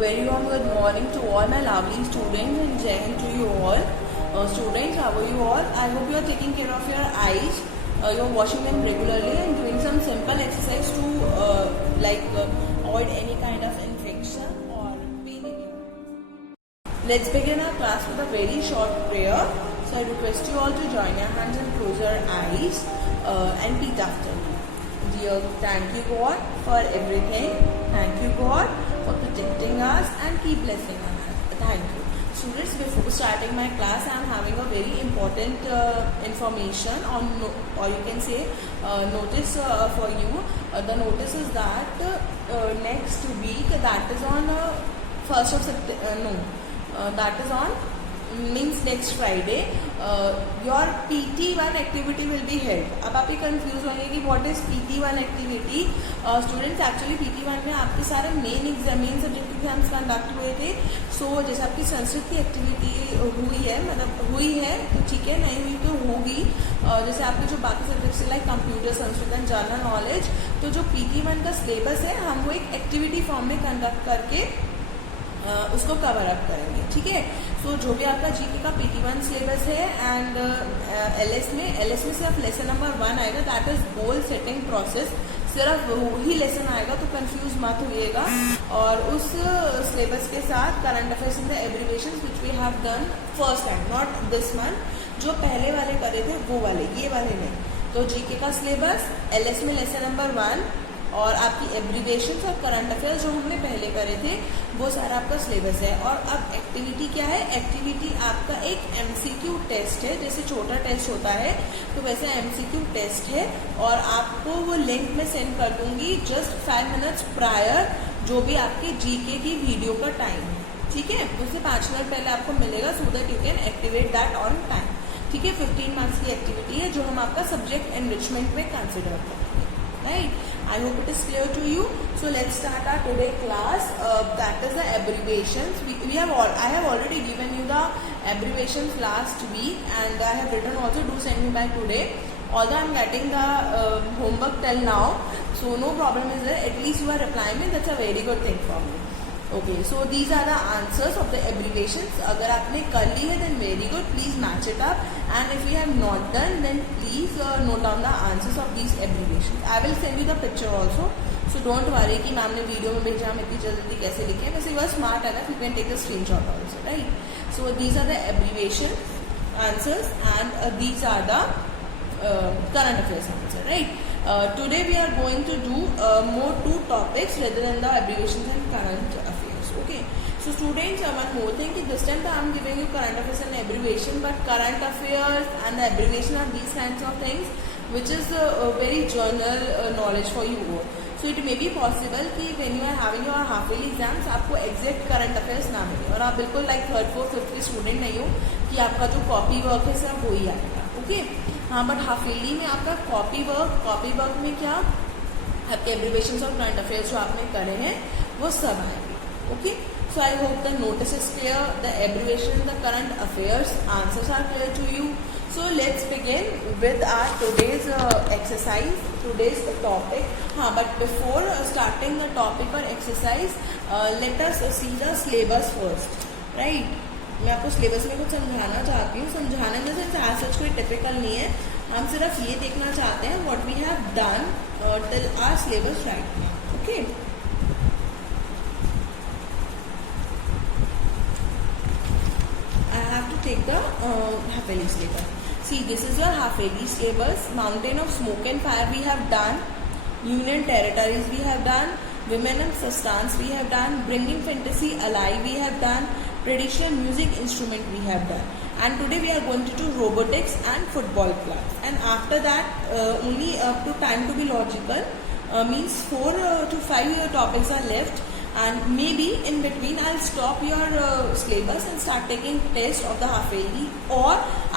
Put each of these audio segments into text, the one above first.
Very warm good morning to all my lovely students and Jai Hind to you all. Students, how are you all? I hope you are taking care of your eyes. You are washing them regularly and doing some simple exercise to avoid any kind of infection or pain in your eyes. Let's begin our class with a very short prayer. So I request you all to join your hands and close your eyes and repeat after me. Dear, thank you God for everything. Thank you God for protecting us and keep blessing us. Thank you. Students, before starting my class, I am having a very important information on, or you can say notice for you. The notice is that next week, that is on 1st of September, that is on means next Friday, your PT1 activity will be held. अब आप ही confuse होंगे कि what is PT1 activity. Students actually PT1 में आपके सारे main subject exams conduct हुए थे. सो जैसे आपकी संस्कृत की एक्टिविटी हुई है तो ठीक है, नहीं हुई तो होगी. जैसे आपके जो बाकी सब्जेक्ट्स है like computer, Sanskrit and general knowledge, तो जो PT1 का सिलेबस है हम वो एक एक्टिविटी फॉर्म में कंडक्ट करके उसको कवर अप करेंगे. ठीक है. सो जो भी आपका जीके का PT1 सिलेबस है एंड एलएस में सिर्फ लेसन नंबर 1 आएगा, that is goal setting process. सिर्फ वही लेसन आएगा, तो कंफ्यूज मत होइएगा. और उस सिलेबस के साथ current affairs in the abbreviations which we have done first time, not this month, जो पहले वाले करे थे वो वाले, ये वाले नहीं. तो जीके का सिलेबस, एलएस में लेसन नंबर 1 और आपकी एब्रीविएशंस और करंट अफेयर्स जो हमने पहले करे थे वो सारा आपका सिलेबस है. और अब एक्टिविटी क्या है? एक्टिविटी आपका एक MCQ टेस्ट है. जैसे छोटा टेस्ट होता है तो वैसे MCQ टेस्ट है, और आपको वो लिंक में सेंड कर दूंगी जस्ट 5 मिनट्स प्रायर, जो भी आपके जीके की वीडियो का टाइम है. ठीक है. उससे 5 मिनट पहले आपको मिलेगा, so that you can activate that on time. ठीक है. 15 मार्क्स की एक्टिविटी है जो हम आपका सब्जेक्ट एनरिचमेंट में कंसिडर करते हैं. Right? I hope it is clear to you. So let's start our today class. That is the abbreviations. I have already given you the abbreviations last week, and I have written also. Do send me by today. Although I am getting the homework till now, so no problem is there. At least you are replying me. That's a very good thing for me. Okay, so these are the answers of the abbreviations. अगर आपने कर ली है then very good. Please match it up. And if you have not done, then please note down the answers of these abbreviations. I will send you the picture also. So don't worry कि ma'am ने video में भेजा, हम इतनी जल्दी कैसे लिखे. वैसे you are smart enough, you can take the screenshot also, right? So these are the abbreviation answers, and these are the current affairs answer, right? Today we are going to do more 2 topics rather than the abbreviations and current affairs. Okay. So students, one more thing, कि this time I am giving you current affairs and abbreviation, but current affairs and the abbreviation are these kinds of things which is very general knowledge for you all. So it may be possible कि when you are having your half yearly exams आपको exact current affairs ना मिले, और आप बिल्कुल like 3rd, 4th, 5th के student नहीं हो कि आपका जो कॉपी वर्क है सब वही आएगा. ओके. हाँ, बट हाफ ईयरली में आपका कॉपी वर्क में क्या आपके एब्रीविएशंस और करंट अफेयर्स जो आपने करे हैं वो सब आएंगे. Okay. So I hope the notice is clear, the abbreviation, the current affairs answers are clear to you. So let's begin with our today's exercise, today's topic. हाँ, but before starting the topic और exercise, let us see the syllabus first. Right. मैं आपको syllabus में कुछ समझाना चाहती हूँ. समझाने में से आज सच कोई टिपिकल नहीं है, हम सिर्फ ये देखना चाहते हैं what we have done till our syllabus right now. Okay. I have to take the half yearly syllabus. See, this is your half yearly syllabus. Mountain of Smoke and Fire we have done. Union Territories we have done. Women and Sustenance we have done. Bringing Fantasy Alive we have done. Traditional music instrument we have done. And today we are going to do robotics and football class. And after that, only up to time to be logical means 4 to 5 topics are left. And maybe in between I'll stop your syllabus and start taking test of the half yearly, or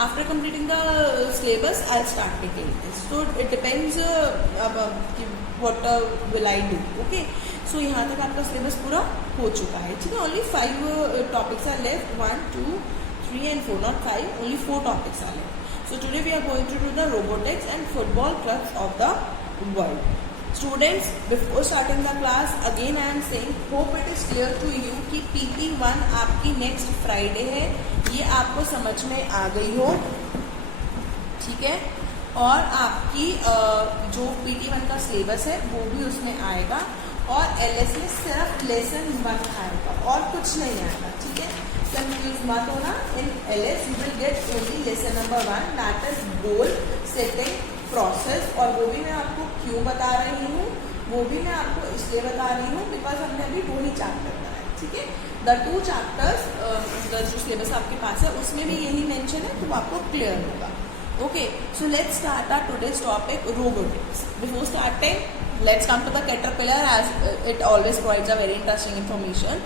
after completing the syllabus I'll start taking test. So it depends what will I do. Okay. So यहाँ तक आपका syllabus पूरा हो चुका है. ठीक है. Only 5 topics are left. 1, 2, 3 and 4, not 5. Only 4 topics are left. So today we are going to do the robotics and football clubs of the world. Students, before starting the class, again I am saying, hope it is clear to you कि PT1 आपकी next Friday है, ये आपको समझ में आ गई हो, ठीक है। और आपकी जो PT1 का सिलेबस है वो भी उसमें आएगा, और LS में सिर्फ लेसन 1 आएगा और कुछ नहीं आएगा, ठीक है। कंफ्यूज मत होना, इन LS you will get only lesson number 1, that is goal setting process. और वो भी मैं आपको क्यों बता रही हूँ, वो भी मैं आपको इसलिए बता रही हूँ बिकॉज हमने अभी 2 ही चैप्टर बनाए, ठीक है। द 2 चैप्टर्स जो सिलेबस आपके पास है उसमें भी यही मेंशन है, तो आपको क्लियर होगा। Okay, so let's start our today's topic, robotics. Before starting, let's come to the caterpillar as it always provides a very interesting information.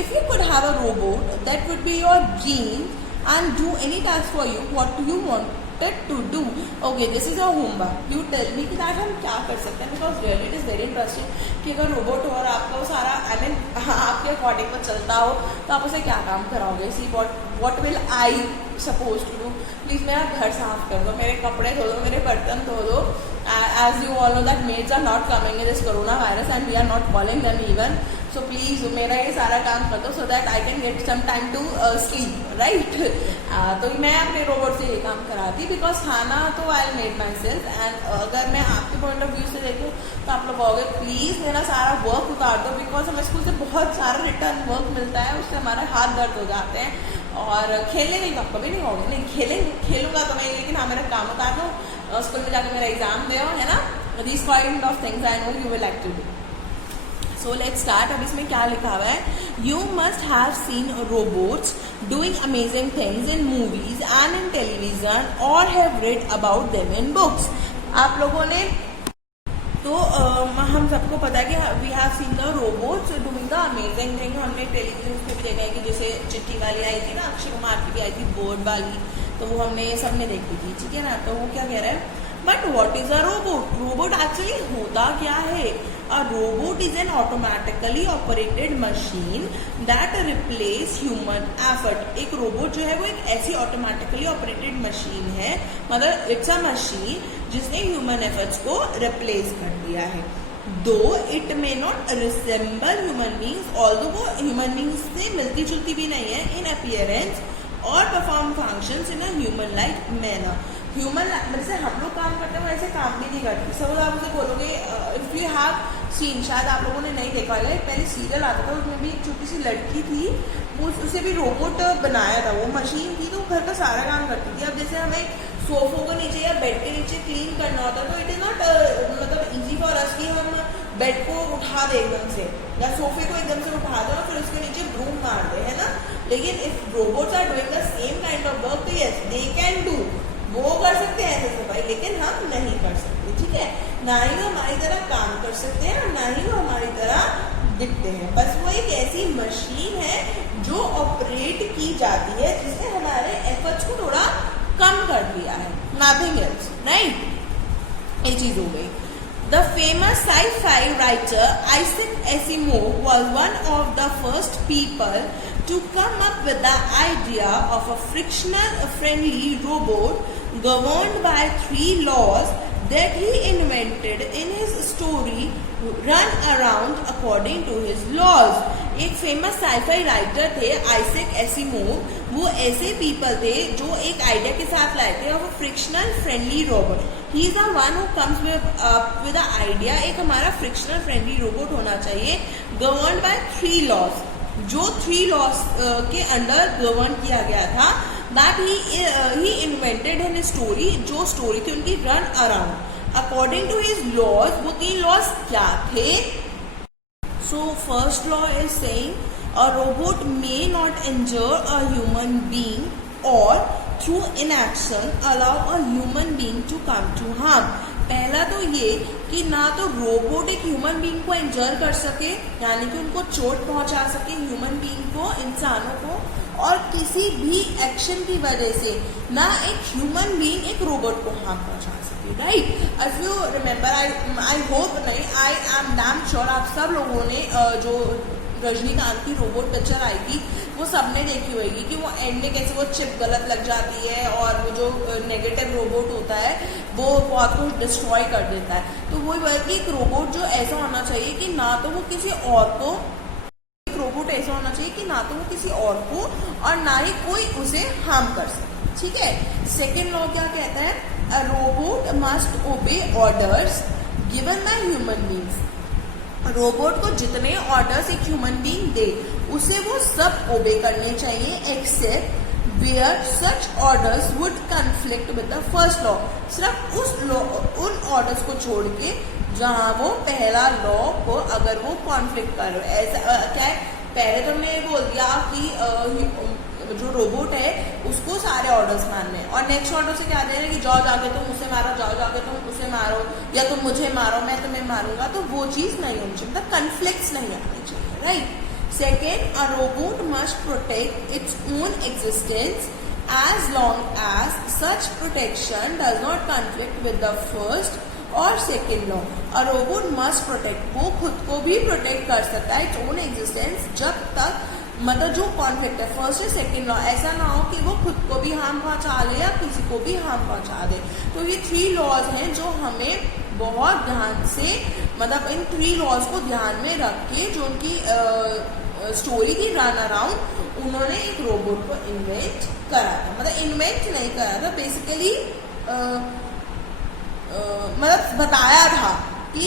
If you could have a robot that would be your dream and do any task for you, what do you wanted to do? Okay, this is your homework. You tell me कि that हम क्या कर सकते हैं, because really it is very interesting कि अगर robot हो और आपका वो सारा आपके अकॉर्डिंग में चलता हो तो आप उसे क्या काम कराओगे। सी what will I supposed to do? Please मेरा घर साफ कर दो, मेरे कपड़े धो दो, मेरे बर्तन धो दो। As you all know that maids are not coming in this coronavirus and we are not calling them even. So please मेरा ये सारा काम कर दो so that I can get some time to sleep, right? तो मैं अपने robot से ये काम कराती, बिकॉज खाना तो I made my self. And अगर मैं आपके पॉइंट ऑफ व्यू से देखूँ तो आप लोग कहोगे प्लीज़ मेरा सारा वर्क उतार दो, बिकॉज हमें स्कूल से बहुत सारा रिटर्न वर्क मिलता है, उससे हमारे हाथ दर्द हो जाते हैं। और खेलने में तो आप कभी नहीं होगे, नहीं खेलूंगा तो मैं, लेकिन हाँ मेरा काम उतार दो, स्कूल में जाकर मेरा एग्जाम दो, है ना। These kind of things I know you will like to do. So let's start. अब इसमें क्या लिखा हुआ है, you must have seen robots doing amazing things in movies and in television और have read about them in books. आप लोगों ने तो हम सबको पता है कि we have seen the robots doing the amazing thing. हमने टेलीविजन पे भी देखा है कि जैसे चिट्ठी वाली आई थी ना, अक्षय कुमार की भी आई थी बोर्ड वाली, तो वो हमने सबने देखी थी, ठीक है ना। तो वो क्या कह रहा है, but what is a robot? Robot actually होता क्या है? A robot is an automatically operated machine that replace human effort. एक रोबोट जो है वो एक ऐसी ऑटोमेटिकली ऑपरेटेड मशीन है, मतलब इट्स अ मशीन जिसने ह्यूमन एफर्ट्स को रिप्लेस कर दिया है। दो it may not resemble human beings, although वो ह्यूमन बींग्स से मिलती जुलती भी नहीं है इन अपीयरेंस और perform functions in a human like manner. Human जैसे हम लोग काम करते हैं वैसे काम भी नहीं करते। सपोज आप मुझे बोलोगे, इफ यू हैव सीन, शायद आप लोगों ने नहीं देखा होगा, पहले सीरियल आता था उसमें भी एक छोटी सी लड़की थी, वो उसे भी रोबोट बनाया था, वो मशीन थी, तो घर का सारा काम करती थी। अब जैसे हमें सोफों को नीचे या बेड के नीचे क्लीन करना होता तो इट इज नॉट मतलब इजी फॉर अस कि हम बेड को उठा दे एकदम से, या सोफे को एकदम से उठा दो और फिर उसके नीचे ब्रूम मार दे, है ना। लेकिन if robots are doing the same kind of work, तो यस दे कैन डू, वो कर सकते हैं ऐसे सफाई, लेकिन हम नहीं कर सकते, ठीक है। ना ही वो हमारी तरह काम कर सकते हैं और ना ही वो हमारी तरह दिखते हैं। बस वो एक ऐसी मशीन है जो ऑपरेट की जाती है, जिसने हमारे एफर्ट्स को थोड़ा कम कर दिया है, नथिंग एल्स, राइट। ये चीज हो गई। The famous sci-fi writer Isaac Asimov was one of the first people to come up with the idea of a frictional-friendly robot governed by 3 laws that he invented in his story Run Around According to His Laws। एक famous sci-fi writer थे Isaac Asimov, वो ऐसे people थे जो एक idea के साथ लाए थे of a frictional friendly robot. He is the one who comes with the idea, एक हमारा फ्रिक्शनल फ्रेंडली रोबोट होना चाहिए गवर्न्ड बाय 3 लॉज, जो 3 लॉज के अंडर गवर्न किया गया था। That he invented in story, जो स्टोरी थी उनकी run around according to his laws. वो 3 लॉज क्या थे? So first law is saying a robot may not injure a human being और through inaction allow a human being to come to harm. पहला तो ये कि ना तो रोबोट एक ह्यूमन बीइंग को इंजर कर सके, यानी कि उनको चोट पहुंचा सके ह्यूमन बीइंग को, इंसानों को, और किसी भी एक्शन की वजह से ना एक ह्यूमन बीइंग एक रोबोट को हार्म पहुंचा सके, right. If you remember, I hope नहीं, आई एम डैम श्योर आप सब लोगों ने जो रजनीकांत की रोबोट पिक्चर आई थी वो सबने देखी होगी कि वो एंड में कैसे वो चिप गलत लग जाती है और वो जो नेगेटिव रोबोट होता है वो बहुत कुछ डिस्ट्रॉय कर देता है। तो वही बात कि एक रोबोट जो ऐसा होना चाहिए कि ना तो वो किसी और को, एक रोबोट ऐसा होना चाहिए कि ना तो वो किसी और को और ना ही कोई उसे हार्म कर सके, ठीक है। सेकेंड लॉ क्या कहता है, अ रोबोट मस्ट ओबे orders given by human beings. Robot को जितने ऑर्डर्स एक ह्यूमन बीइंग दे उसे वो सब ओबे करने चाहिए, except where such orders would conflict with the first law. सिर्फ उस लॉ, उन ऑर्डर्स को छोड़ के जहां वो पहला लॉ को अगर वो कॉन्फ्लिक्ट कर रहे, ऐसा क्या है, पहले तो हमने बोल दिया कि जो रोबोट है उसको सारे ऑर्डर्स मानने हैं और नेक्स्ट ऑर्डर से क्या दे रहे हैं कि जाओ जाके तुम उसे मारो, जाओ जाके तुम उसे मारो, या तुम मुझे मारो मैं तुम्हें मारूंगा। तो वो चीज नहीं होनी चाहिए, मतलब कन्फ्लिक्ट्स नहीं आने चाहिए, right. Second, a robot must protect its own existence as long as such protection does not conflict with the first और second law. A robot must protect, वो खुद को भी प्रोटेक्ट कर सकता है इट्स ओन एग्जिस्टेंस जब तक, मतलब जो कॉन्फ्लिक्ट है फर्स्ट या सेकेंड लॉ, ऐसा ना हो कि वो खुद को भी हार्म पहुंचा ले या किसी को भी हार्म पहुंचा दे। तो ये 3 लॉज हैं जो हमें बहुत ध्यान से, मतलब इन 3 लॉज को ध्यान में रख के, जो उनकी स्टोरी थी रन अराउंड, उन्होंने एक रोबोट को इन्वेंट करा था, मतलब इन्वेंट नहीं करा था, बेसिकली मतलब बताया था कि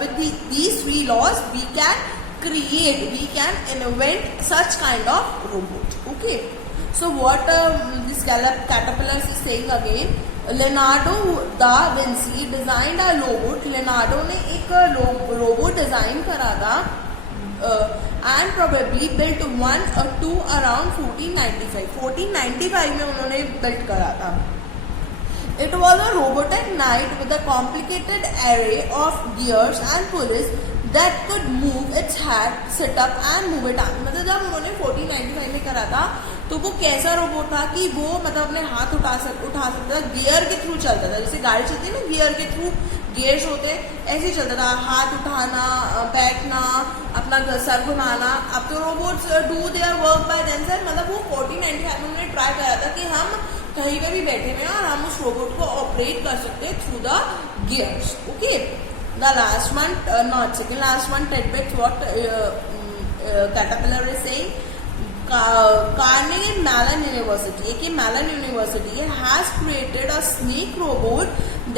with these 3 laws we can create, we can invent such kind of robot. Okay, so what this caterpillar is saying again, Leonardo da Vinci designed a robot. Leonardo ने एक रोबोट डिजाइन करा था and probably built 1 or 2 around 1495 में उन्होंने built करा था। It was a robot at night with a complicated array of gears and pulleys that could move its head, sit up and move it arm। मतलब जब उन्होंने 1495 में करा था तो वो कैसा रोबोट था कि वो मतलब अपने हाथ उठा सकता था, गियर के थ्रू चलता था, जैसे गाड़ी चलती है ना गियर के थ्रू, गियर्स होते ऐसे ही चलता था, हाथ उठाना, बैठना, अपना सर घुमाना। अब तो robots do their work by themselves, मतलब वो 1495 में उन्होंने ट्राई करा था कि हम कहीं पे भी बैठे हुए हैं और हम उस रोबोट को ऑपरेट कर सकते हैं through the gears. Okay, the last one, not second, last one tidbit what Caterpillar is saying, Carnegie Mellon University, एक Mellon University has created a snake robot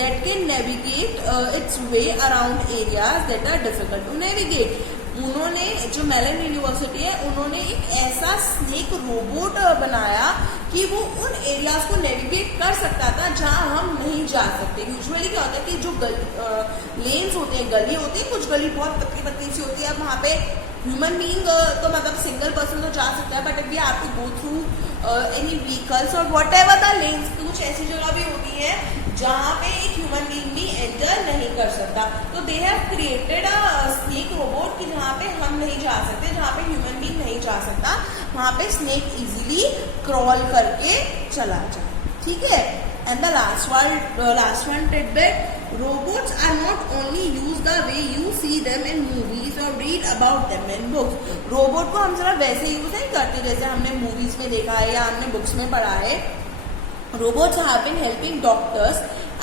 that can navigate its way around areas that are difficult to navigate। उन्होंने जो melon university है उन्होंने एक ऐसा snake robot बनाया कि वो उन एरियाज को नेविगेट कर सकता था जहां हम नहीं जा सकते। यूजुअली क्या होता है कि जो लेन्स होते हैं, गली होती है, कुछ गली बहुत पतली पतली सी होती है, अब वहाँ पे ह्यूमन बीइंग तो मतलब सिंगल पर्सन तो जा सकता है, but if we have to go through any vehicles और वट एवर द लेन्स, कुछ ऐसी जगह भी होती है जहाँ पे एक ह्यूमन बीइंग भी एंटर नहीं कर सकता। तो they have created a snake robot कि जहाँ पे हम नहीं जा सकते, जहाँ पे ह्यूमन बीइंग नहीं जा सकता, वहाँ पे स्नेक इजीली क्रॉल करके चला जाए, ठीक है। And the last one tidbit, robots are not only used the way you see them in movies or read about them in books। Robot को हम सिर्फ वैसे यूज नहीं करते जैसे हमने मूवीज में देखा है या हमने बुक्स में पढ़ा है। Robots have been helping doctors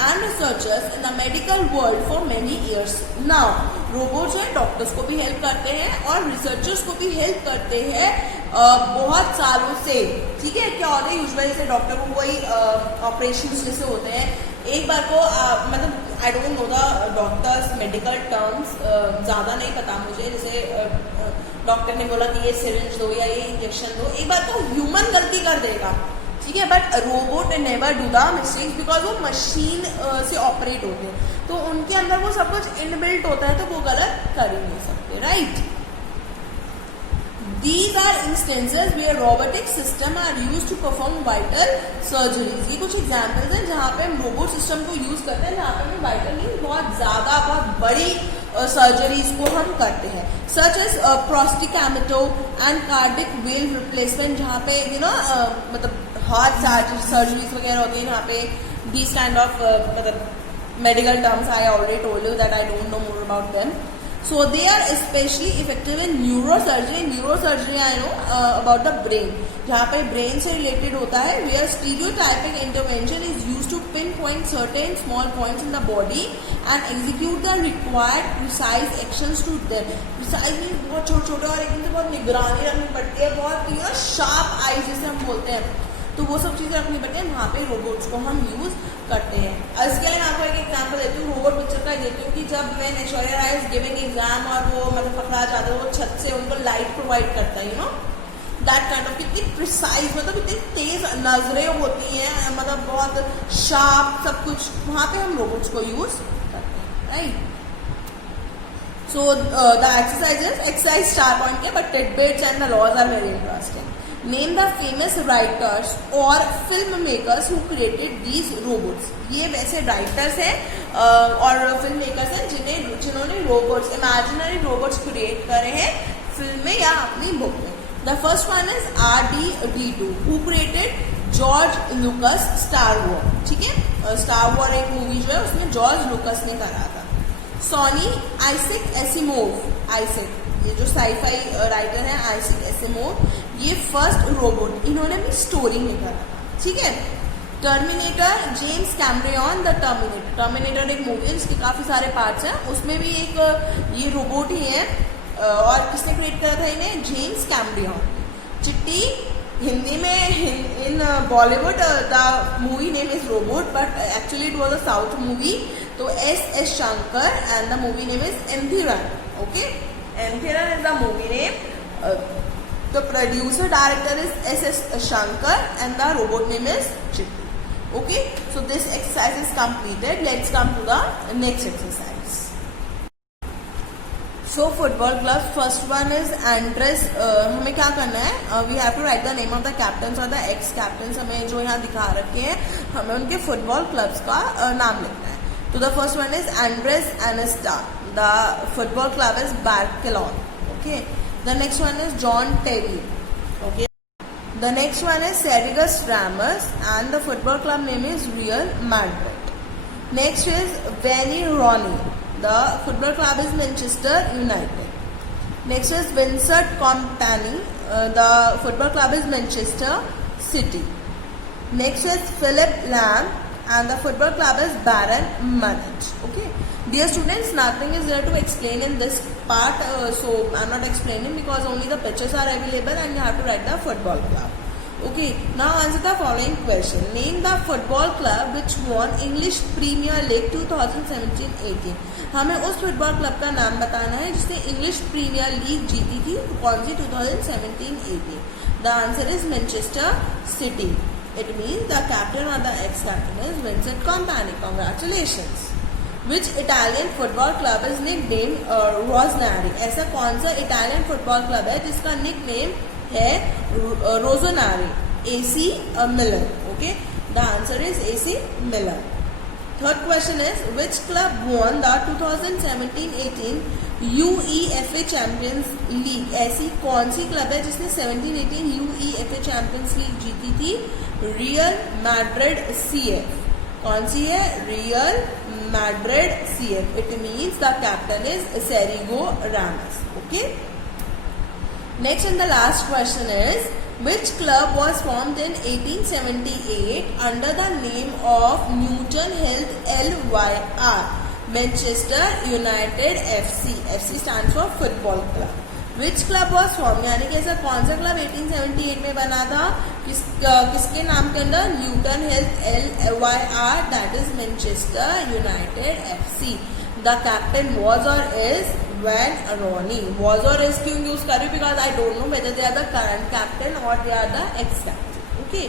and researchers in the medical world for many years now। robots हैं डॉक्टर्स को भी हेल्प करते हैं और रिसर्चर्स को भी हेल्प करते हैं बहुत सालों से, ठीक है। क्या होता है यूजुअली से डॉक्टर को कोई ऑपरेशन जैसे होते हैं, एक बार को मतलब आई don't know the doctors medical terms, ज़्यादा नहीं पता मुझे, जैसे डॉक्टर ने बोला कि ये सिरिंज दो या ये इंजेक्शन दो, एक बार तो ह्यूमन गलती कर देगा, ठीक है, but robot never do the mistakes because वो मशीन से ऑपरेट होते हैं, तो उनके अंदर वो सब कुछ इनबिल्ट होता है, तो वो गलत कर ही नहीं सकते, right. These are instances where robotic system are used to perform vital surgeries। ये कुछ एग्जाम्पल्स हैं जहाँ पे हम रोबोट सिस्टम को यूज करते हैं, जहाँ पे हमें वाइटल मीन बहुत ज्यादा बहुत बड़ी सर्जरीज को हम करते हैं, such as prostatectomy and cardiac valve replacement, जहाँ पे यू नो मतलब हार्ट सर्जरीज वगैरह होती है, यहाँ पे दिस काइंड ऑफ मतलब medical terms I already told you that I don't know more about them. So they are especially effective in neurosurgery. Neurosurgery I know about the brain, जहाँ पे brain से related होता है, where stereotyping intervention is used to pinpoint certain small points in the body and execute the required precise actions to them. Precise means बहुत छोटे छोटे और एकदम से बहुत निगरानी रखनी पड़ती है, बहुत sharp eyes जिसे हम बोलते हैं, तो वो सब चीज़ें रखनी पड़ती है, वहाँ पे रोबोट्स को हम यूज़ करते हैं. इसके लिए मैं आपको एक एग्जाम्पल देती हूँ, रोबोट पिक्चर का देती हूँ कि जब मैं Aishwarya Rai is giving exam और वो मतलब पकड़ा जाता है, वो छत से उनको लाइट प्रोवाइड करता है, दैट काइंड ऑफ, कितनी प्रिसाइज, मतलब इतनी तेज नजरें होती हैं, मतलब बहुत शार्प सब कुछ, वहाँ पे हम रोबोट्स को यूज़ करते हैं, right. So the exercise star point के, but tidbits and the laws are very interesting. Name the famous writers or filmmakers who created these robots. ये वैसे writers हैं और filmmakers हैं जिन्होंने robots, imaginary robots create करे हैं फिल्म में या अपनी बुक में. The first one is R2D2 who created George Lucas Star Wars. ठीक है, Star Wars एक मूवी जो है उसमें जॉर्ज लुकस ने करा था. सोनी आइजैक एसिमोव, ये जो साइफाई राइटर है आइजैक एसिमोव, ये फर्स्ट रोबोट इन्होंने भी स्टोरी में करा था. ठीक है. Terminator James Cambrian, the terminator एक मूवी है जिसके काफी सारे पार्ट्स हैं, उसमें भी एक ये रोबोट ही है, और किसने क्रिएट करा था इन्हें, जेम्स कैमरियन. चिट्टी हिंदी में in Bollywood the movie name is Robot, but actually it was a south movie, तो S.S. Shankar and the movie name is Enthiran. Okay, Enthiran is the movie name. The producer director is S.S. Shankar and the robot name is Chitti. Okay, so this exercise is completed. Let's come to the next exercise. So football clubs, first one is Andres. हमें क्या करना है, we have to write the name of the captains or the ex captains. हमें जो यहाँ दिखा रखे हैं, हमें उनके फुटबॉल क्लब्स का नाम लिखना है. So the first one is Andres Iniesta. The football club is Barcelona. Okay. The next one is John Terry. Okay. The next one is Sergio Ramos and the football club name is Real Madrid. Next is Wayne Rooney. The football club is Manchester United. Next is Vincent Kompany. The football club is Manchester City. Next is Philip Lam. And the football club is Bayern Munich. Okay, dear students, nothing is there to explain in this part, so I'm not explaining because only the pictures are available and you have to write the football club. Okay, now answer the following question. Name the football club which won English Premier League 2017-18. हमें उस football club का नाम बताना है जिसने English premiere league जीती थी, कौन सी, 2017-18. The answer is Manchester City. It means the captain or the ex-captain is Vincent Kompany. Congratulations. Which Italian football club is nicknamed Rossoneri? ऐसा कौन सा इटालियन फुटबॉल क्लब है जिसका निकनेम है Rossoneri? AC Milan. Okay, the answer is AC Milan. Third question is which club won the 2017-18 UEFA Champions League? ऐसी कौन C club है जिसने 17-18 UEFA Champions League जीती थी? Real Madrid CF. कौन सी है? Real Madrid CF. It means the captain is Sergio Ramos. Okay. Next and the last question is which club was formed in 1878 under the name of Newton Heath LYR? Manchester United FC. FC stands for football club. Which club was formed, यानी कि ऐसा कौन सा club 1878 में बना था, किसके नाम के अंदर? Newton health LYR, that is Manchester United FC. The captain was or is Wayne Rooney. Was or is क्यों यूज कर रही हूँ? Because I don't no whether they are the current captain or they are the ex-captain. Okay.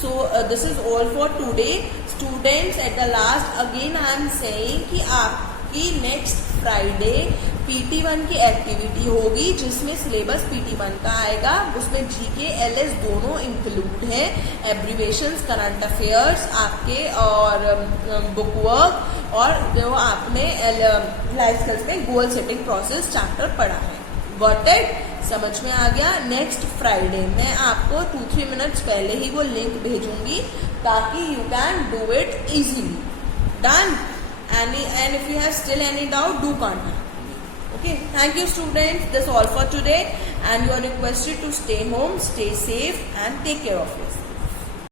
So this is all for today. Students, at the last again I am saying कि आपकी next Friday PT1 की activity होगी जिसमें syllabus PT1 का आएगा. उसमें GK LS दोनों include है. एब्रीवेशंस, करंट अफेयर्स आपके और बुक वर्क, और जो आपने लाइफ स्किल्स में गोल सेटिंग प्रोसेस चैप्टर पढ़ा है. Got it? समझ में आ गया? नेक्स्ट फ्राइडे मैं आपको 2-3 मिनट्स पहले ही वो लिंक भेजूंगी ताकि you can do it easily. Done? And if you have still any doubt, do contact me. Okay, thank you students. That's all for today, and you are requested to stay home, stay safe, and take care of yourself.